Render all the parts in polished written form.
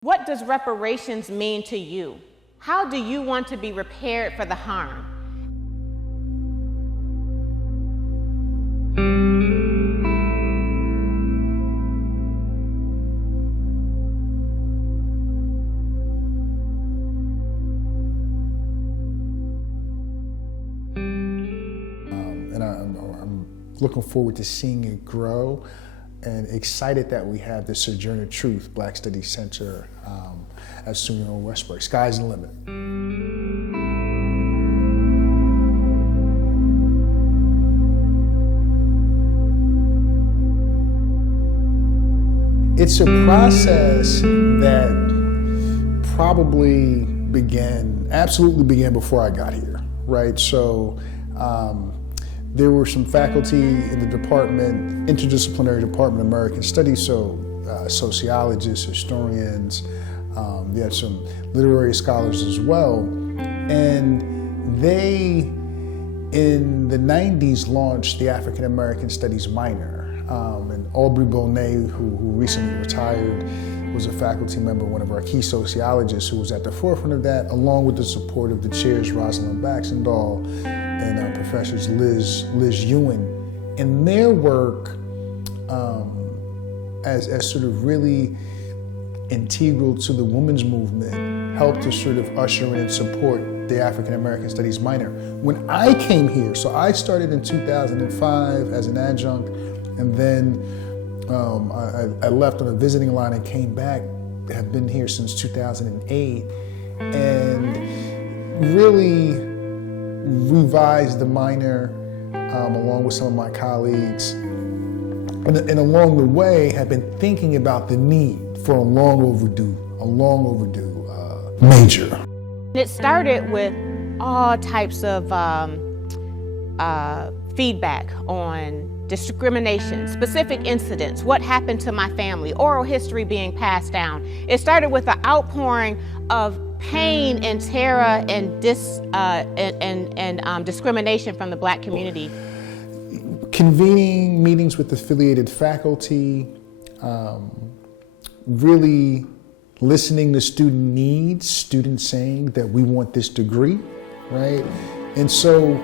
What does reparations mean to you? How do you want to be repaired for the harm? I'm looking forward to seeing it grow, and excited that we have the Sojourner Truth Black Studies Center at SUNY in Westbury. Sky's the limit. It's a process that probably absolutely began before I got here, right? So there were some faculty in the department, interdisciplinary department of American Studies, so sociologists, historians, they had some literary scholars as well, and they, in the 90s, launched the African American Studies minor. And Aubrey Bonet, who recently retired, was a faculty member, one of our key sociologists who was at the forefront of that, along with the support of the chairs Rosalind Baxendall and professors Liz Ewan. And their work as sort of really integral to the women's movement helped to sort of usher in and support the African American Studies minor. When I came here, so I started in 2005 as an adjunct, and then I left on a visiting line and came back. Have been here since 2008, and really revised the minor along with some of my colleagues. And along the way, have been thinking about the need for a long overdue major. It started with all types of feedback on discrimination, specific incidents, what happened to my family, oral history being passed down. It started with the outpouring of pain and terror and discrimination from the Black community. Convening meetings with affiliated faculty, really listening to student needs, students saying that we want this degree, right? And so,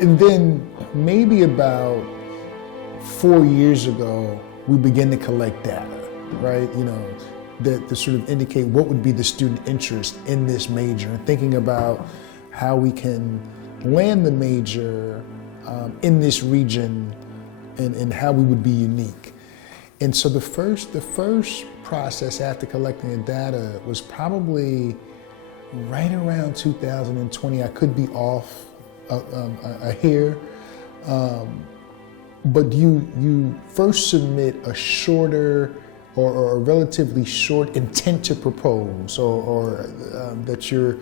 and then maybe about 4 years ago, we began to collect data, right? You know, that to sort of indicate what would be the student interest in this major, and thinking about how we can land the major in this region and how we would be unique. And so the first process after collecting the data was probably right around 2020. I could be off here, but you first submit a shorter or a relatively short intent to propose, or that you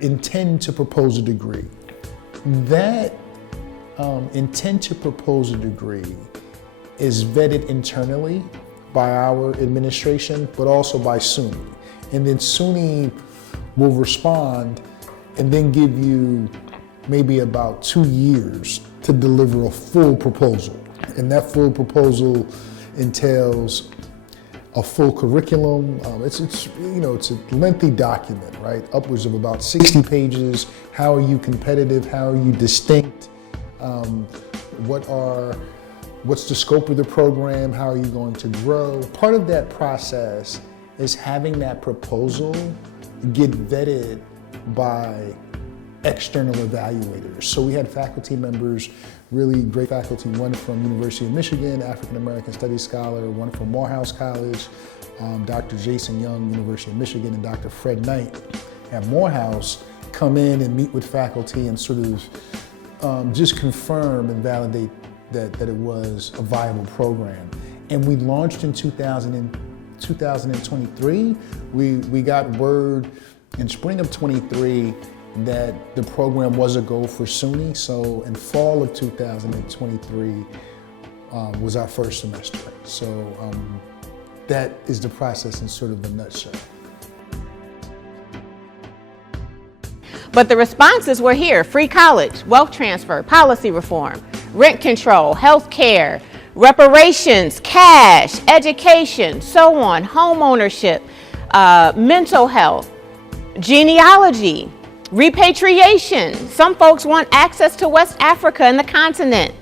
intend to propose a degree. That intent to propose a degree is vetted internally by our administration, but also by SUNY. And then SUNY will respond and then give you maybe about 2 years to deliver a full proposal. And that full proposal entails a full curriculum. It's a lengthy document, right? Upwards of about 60 pages. How are you competitive? How are you distinct? What's the scope of the program? How are you going to grow? Part of that process is having that proposal get vetted by external evaluators. So we had faculty members, really great faculty, one from University of Michigan, African American Studies scholar, one from Morehouse College, Dr. Jason Young, University of Michigan, and Dr. Fred Knight at Morehouse come in and meet with faculty and sort of just confirm and validate that it was a viable program. And we launched in 2023. We got word in spring of 23 that the program was a go for SUNY. So in fall of 2023 was our first semester. So that is the process in sort of a nutshell. But the responses were here: free college, wealth transfer, policy reform, rent control, health care, reparations, cash, education, so on, home ownership, mental health, genealogy, repatriation. Some folks want access to West Africa and the continent,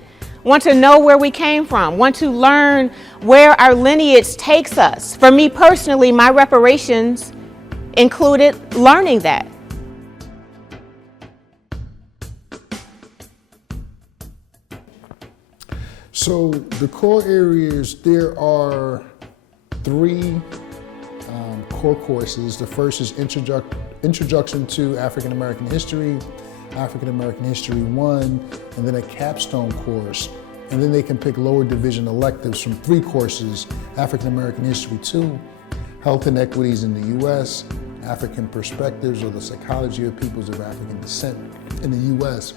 want to know where we came from, want to learn where our lineage takes us. For me personally, my reparations included learning that. So the core areas, there are three core courses. The first is Introduction to African American History, African American History 1, and then a capstone course. And then they can pick lower division electives from three courses: African American History 2, Health Inequities in the U.S., African Perspectives, or the Psychology of Peoples of African Descent in the U.S.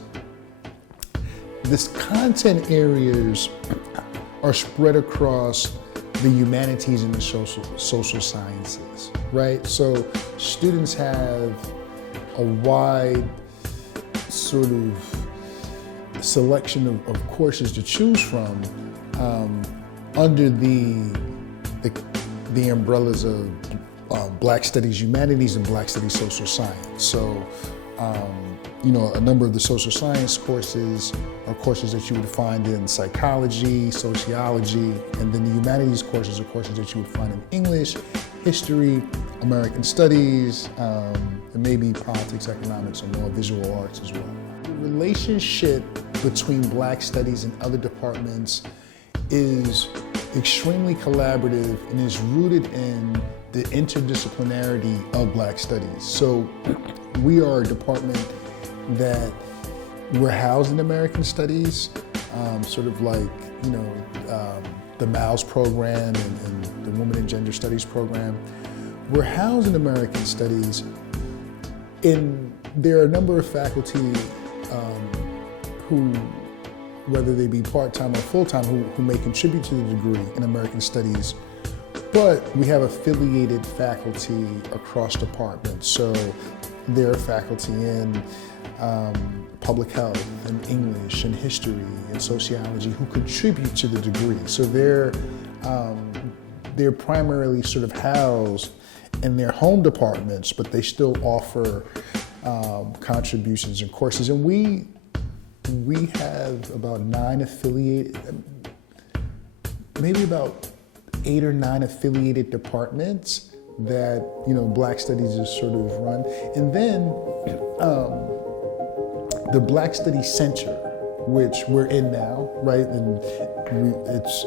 This content areas are spread across the humanities and the social sciences, right? So students have a wide sort of selection of courses to choose from under the umbrellas of Black Studies Humanities and Black Studies Social Science. So, you know, a number of the social science courses are courses that you would find in psychology, sociology, and then the humanities courses are courses that you would find in English, history, American studies, and maybe politics, economics, or more visual arts as well. The relationship between Black Studies and other departments is extremely collaborative and is rooted in the interdisciplinarity of Black Studies. So we are a department that we're housed in American Studies, sort of like, you know, the MALS program and the Women and Gender Studies program. We're housed in American Studies, and there are a number of faculty who, whether they be part-time or full-time, who may contribute to the degree in American Studies, but we have affiliated faculty across departments. So there are faculty in public health and English and history and sociology who contribute to the degree. So they're primarily sort of housed in their home departments, but they still offer contributions and courses. And we have about 9 affiliated, maybe about 8 or 9 affiliated departments that, you know, Black Studies is sort of run. And then the Black Studies Center, which we're in now, right? And it's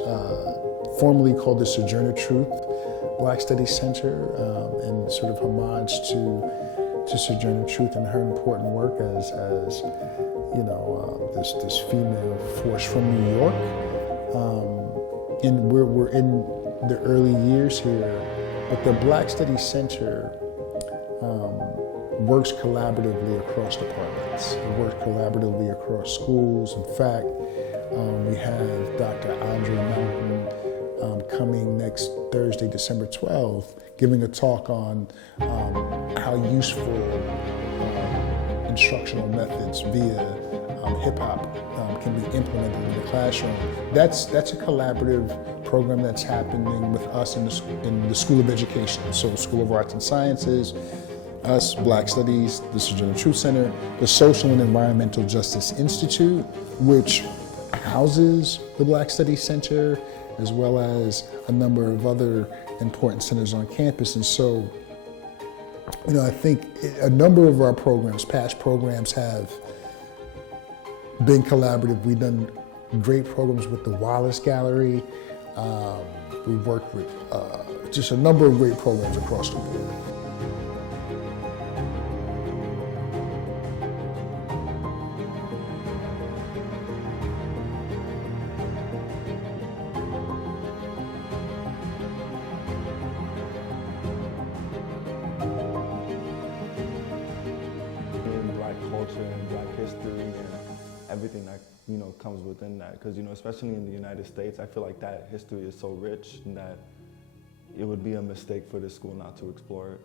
formerly called the Sojourner Truth Black Studies Center, and sort of homage to Sojourner Truth and her important work as you know, this female force from New York. And we're in the early years here, but the Black Studies Center works collaboratively across departments. It works collaboratively across schools. In fact, we have Dr. Andrea Mountain coming next Thursday, December 12th, giving a talk on how useful instructional methods via hip-hop can be implemented in the classroom. That's a collaborative program that's happening with us in the School of Education. So School of Arts and Sciences, us, Black Studies, the Sojourner Truth Center, the Social and Environmental Justice Institute, which houses the Black Studies Center, as well as a number of other important centers on campus. And so, you know, I think a number of our programs, past programs, have been collaborative. We've done great programs with the Wallace Gallery. We've worked with just a number of great programs across the board. And Black history and everything that, you know, comes within that. Because, you know, especially in the United States, I feel like that history is so rich that it would be a mistake for the school not to explore it.